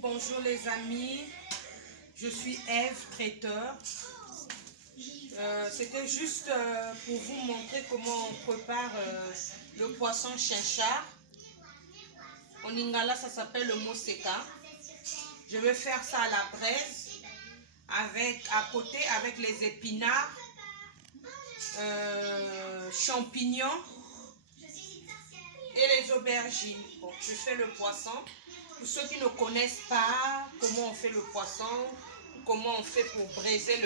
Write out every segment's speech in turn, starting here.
bonjour les amis. Je suis Ève, traiteur. C'était juste pour vous montrer comment on prépare le poisson chinchard. En lingala, ça s'appelle le mousseka. Je vais faire ça à la braise, à côté avec les épinards, champignons et les aubergines. Bon, je fais le poisson. Pour ceux qui ne connaissent pas comment on fait le poisson, comment on fait pour braiser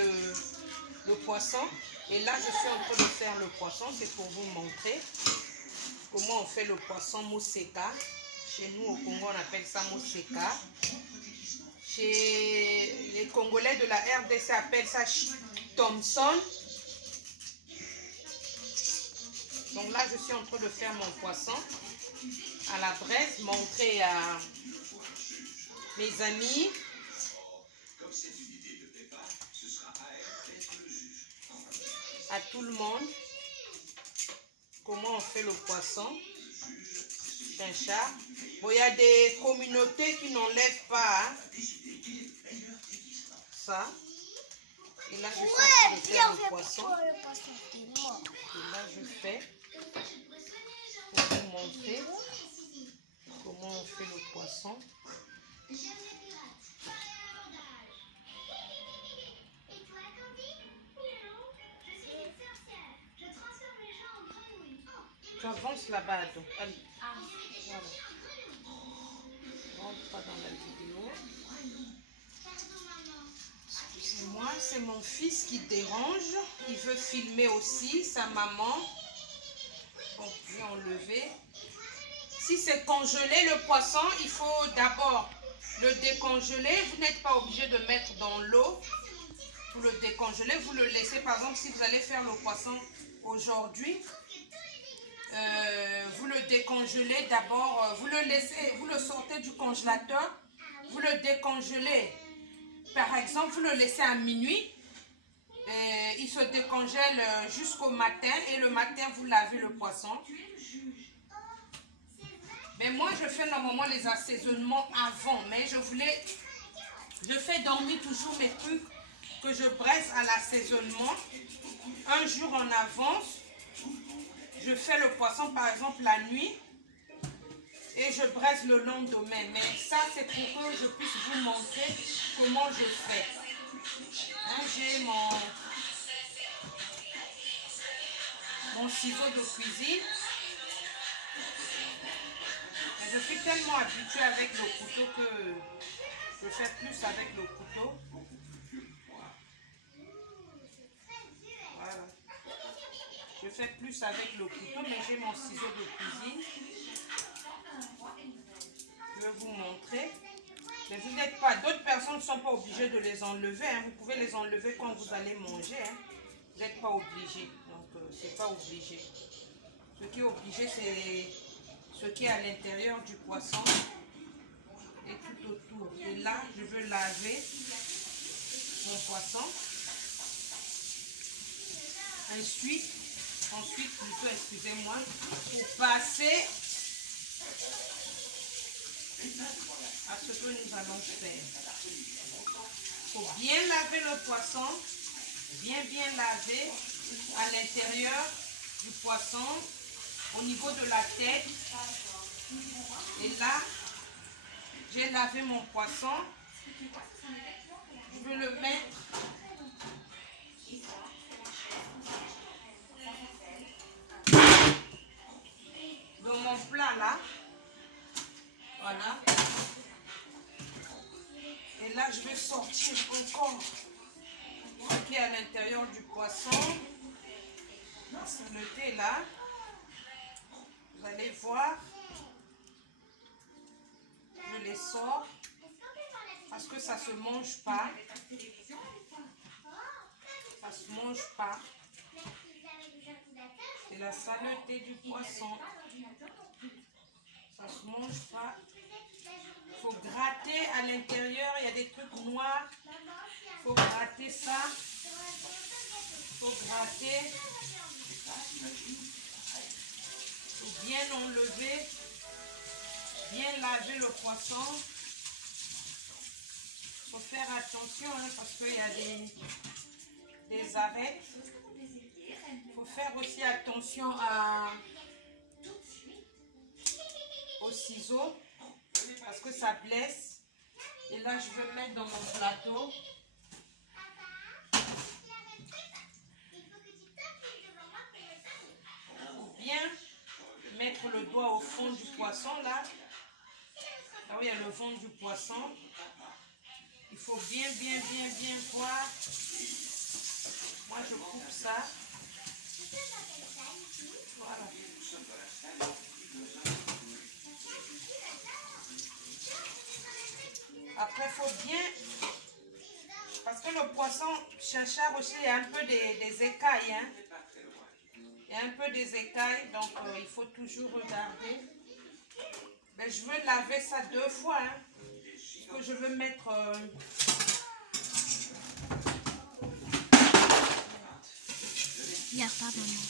le poisson. Et là, je suis en train de faire le poisson. C'est pour vous montrer comment on fait le poisson mousseka. Chez nous, au Congo, on appelle ça mousseka. Chez les Congolais de la RDC, appellent ça Thomson. Donc là, je suis en train de faire mon poisson à la braise, montrer à mes amis. À tout le monde comment on fait le poisson chinchard. Bon, il y a des communautés qui n'enlèvent pas hein, ça. Et là, je suis en train de faire le poisson. Et là, je fais pour vous montrer comment on fait le poisson. Tu avances là-bas, donc. Allez. Voilà. Rentre pas dans la vidéo. Excusez-moi, c'est mon fils qui dérange. Il veut filmer aussi sa maman. On peut enlever. Si c'est congelé le poisson, il faut d'abord le décongeler. Vous n'êtes pas obligé de mettre dans l'eau. Vous le décongelez, vous le laissez. Par exemple, si vous allez faire le poisson aujourd'hui, vous le décongelez d'abord, vous le laissez, vous le sortez du congélateur, vous le décongelez. Par exemple, vous le laissez à minuit, il se décongèle jusqu'au matin et le matin vous lavez le poisson. Mais moi je fais normalement les assaisonnements avant, mais je fais dormir toujours mes trucs que je braise à l'assaisonnement un jour en avance. Je fais le poisson par exemple la nuit et je braise le lendemain. Mais ça c'est pour que je puisse vous montrer comment je fais. Hein, j'ai mon ciseau de cuisine. Mais je suis tellement habituée avec le couteau que je fais plus avec le couteau. Voilà. Je fais plus avec le couteau, mais j'ai mon ciseau de cuisine. Je vais vous montrer. Mais vous n'êtes pas, d'autres personnes ne sont pas obligées de les enlever. Hein. Vous pouvez les enlever quand vous allez manger. Hein. Vous n'êtes pas obligé. Donc, c'est pas obligé. Ce qui est obligé, c'est ce qui est à l'intérieur du poisson et tout autour. Et là, je veux laver mon poisson. Ensuite, plutôt, excusez-moi, pour passer à ce que nous allons faire. Il faut bien laver le poisson, bien laver à l'intérieur du poisson, au niveau de la tête. Et là, j'ai lavé mon poisson. Je vais le mettre dans mon plat là. Voilà. Et là, je vais sortir encore ce qui est à l'intérieur du poisson. La saleté là. Vous allez voir. Je les sors. Parce que ça ne se mange pas. Ça ne se mange pas. C'est la saleté du poisson. Ça ne se mange pas. Il faut gratter à l'intérieur. Il y a des trucs noirs. Il faut gratter ça. Il faut gratter. Il faut bien enlever. Bien laver le poisson. faut faire attention hein, parce qu'il y a des arêtes. Il faut faire aussi attention aux ciseaux parce que ça blesse. Et là, je vais mettre dans mon plateau. Pour bien mettre le doigt au fond du poisson là. Là où il y a le ventre du poisson. Il faut bien voir. Moi, je coupe ça. Voilà. Après, il faut bien... Parce que le poisson chinchard aussi, il y a un peu des écailles. Hein? Il y a un peu des écailles, donc il faut toujours regarder. Mais je veux laver ça 2 fois. Hein? Parce que je veux mettre... Il n'y a pas maman.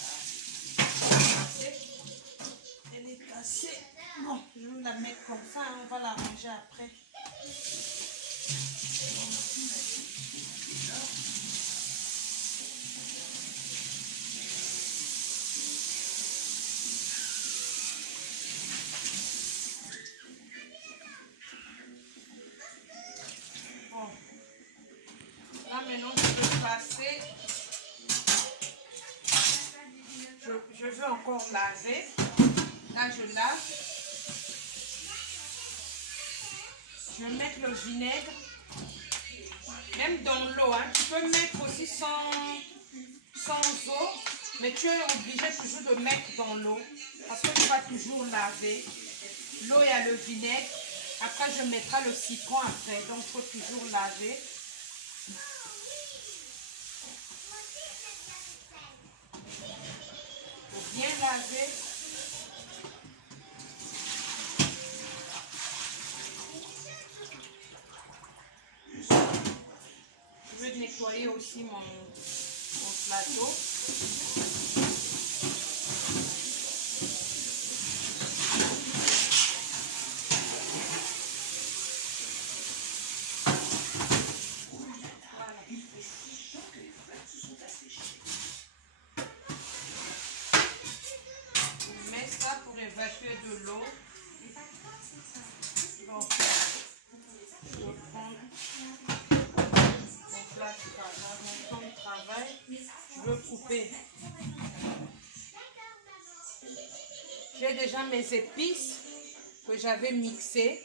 Elle est cassée. Bon, je vais la mettre comme ça. Hein? On va la ranger après. Bon. Là maintenant, je vais passer. Je veux encore laver. Là, je lave. Je vais mettre le vinaigre. Même dans l'eau. Hein. Tu peux mettre aussi sans eau. Mais tu es obligé toujours de mettre dans l'eau. Parce que tu vas toujours laver. L'eau et le vinaigre. Après, je mettrai le citron après. Donc, il faut toujours laver. Il faut bien laver. Je vais nettoyer aussi mon plateau. Évacuer de l'eau. Donc, je vais prendre mon plat de mon temps de travail. Je veux couper. J'ai déjà mes épices que j'avais mixées.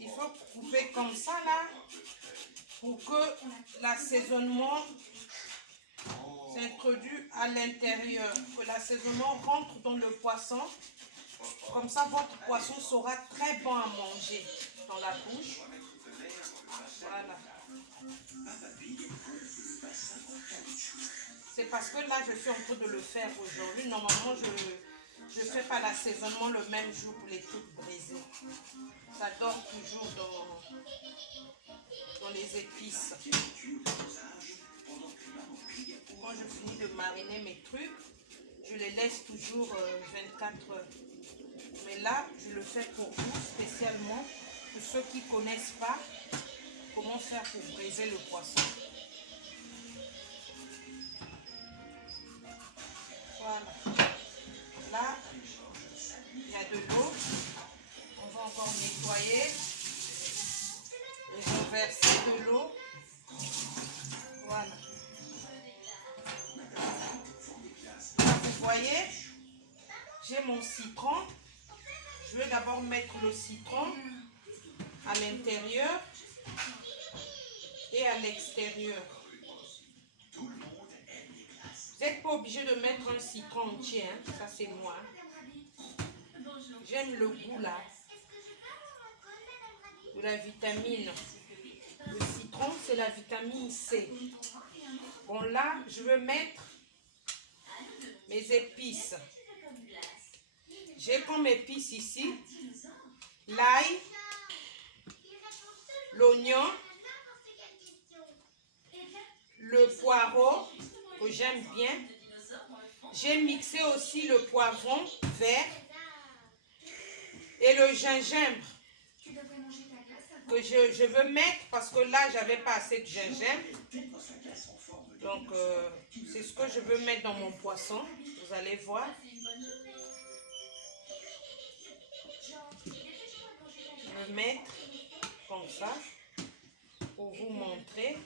Il faut couper comme ça là pour que l'assaisonnement s'introduise à l'intérieur, que l'assaisonnement rentre dans le poisson. Comme ça, votre poisson sera très bon à manger dans la bouche. Voilà. C'est parce que là, je suis en train de le faire aujourd'hui. Normalement, je ne fais pas l'assaisonnement le même jour pour les trucs brisés. Ça dort toujours dans les épices. Quand je finis de mariner mes trucs, je les laisse toujours 24 heures. Mais là, je le fais pour vous, spécialement pour ceux qui ne connaissent pas comment faire pour briser le poisson. Voilà. Là, il y a de l'eau. On va encore nettoyer. Et renverser de l'eau. Voilà. Là, vous voyez, j'ai mon citron. Je vais d'abord mettre le citron à l'intérieur et à l'extérieur. Vous n'êtes pas obligé de mettre un citron entier, hein? Ça c'est moi. J'aime le goût là, de la vitamine. Le citron, c'est la vitamine C. Bon là, je veux mettre mes épices. J'ai comme épices ici l'ail, l'oignon, le poireau que j'aime bien. J'ai mixé aussi le poivron vert et le gingembre que je veux mettre parce que là j'avais pas assez de gingembre. Donc c'est ce que je veux mettre dans mon poisson. Vous allez voir. Je vais mettre comme ça pour vous montrer.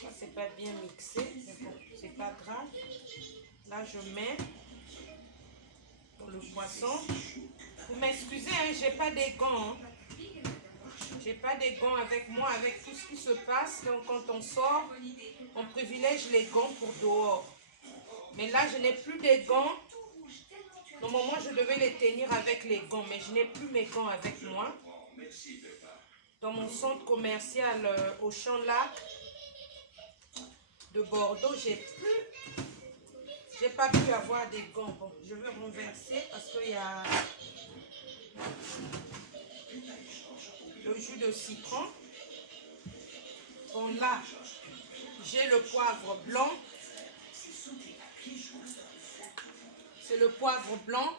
Ça c'est pas bien mixé, mais bon, c'est pas grave. Là je mets dans le poisson. Vous m'excusez, hein, j'ai pas des gants. Hein. J'ai pas des gants avec moi, avec tout ce qui se passe. Donc quand on sort, on privilège les gants pour dehors. Mais là, je n'ai plus des gants. Normalement, je devais les tenir avec les gants, mais je n'ai plus mes gants avec moi. Dans mon centre commercial au Champ-Lac de Bordeaux, j'ai pas pu avoir des gants. Bon, je vais renverser parce qu'il y a le jus de citron. Bon, là, j'ai le poivre blanc. C'est le poivre blanc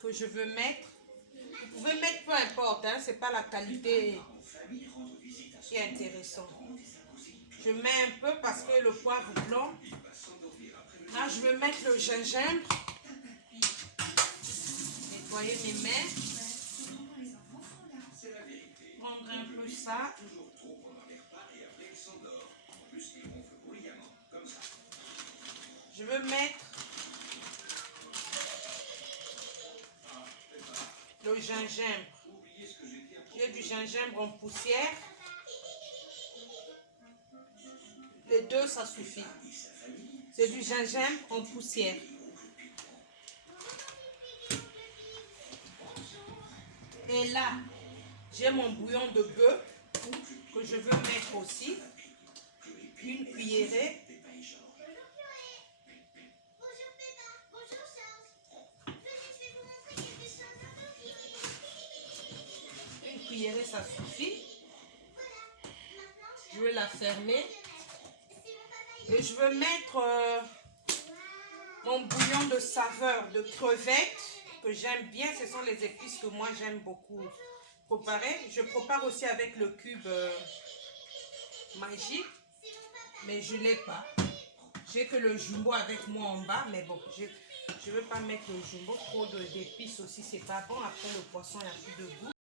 que je veux mettre. Vous pouvez mettre peu importe, hein, c'est pas la qualité qui est intéressante. Je mets un peu parce que le poivre blanc. Là, je vais mettre le gingembre. Nettoyer mes mains. Prendre un peu ça. Je vais mettre le gingembre. J'ai du gingembre en poussière. Les deux, ça suffit. C'est du gingembre en poussière. Et là, j'ai mon bouillon de bœuf que je veux mettre aussi. Une cuillerée. Une cuillerée, ça suffit. Je vais la fermer. Et je veux mettre mon bouillon de saveur de crevettes que j'aime bien. Ce sont les épices que moi j'aime beaucoup préparer. Je prépare aussi avec le cube magique, mais je ne l'ai pas. J'ai que le jumbo avec moi en bas, mais bon, je ne veux pas mettre le jumbo. Trop d'épices aussi, c'est pas bon. Après le poisson, il n'y a plus de goût.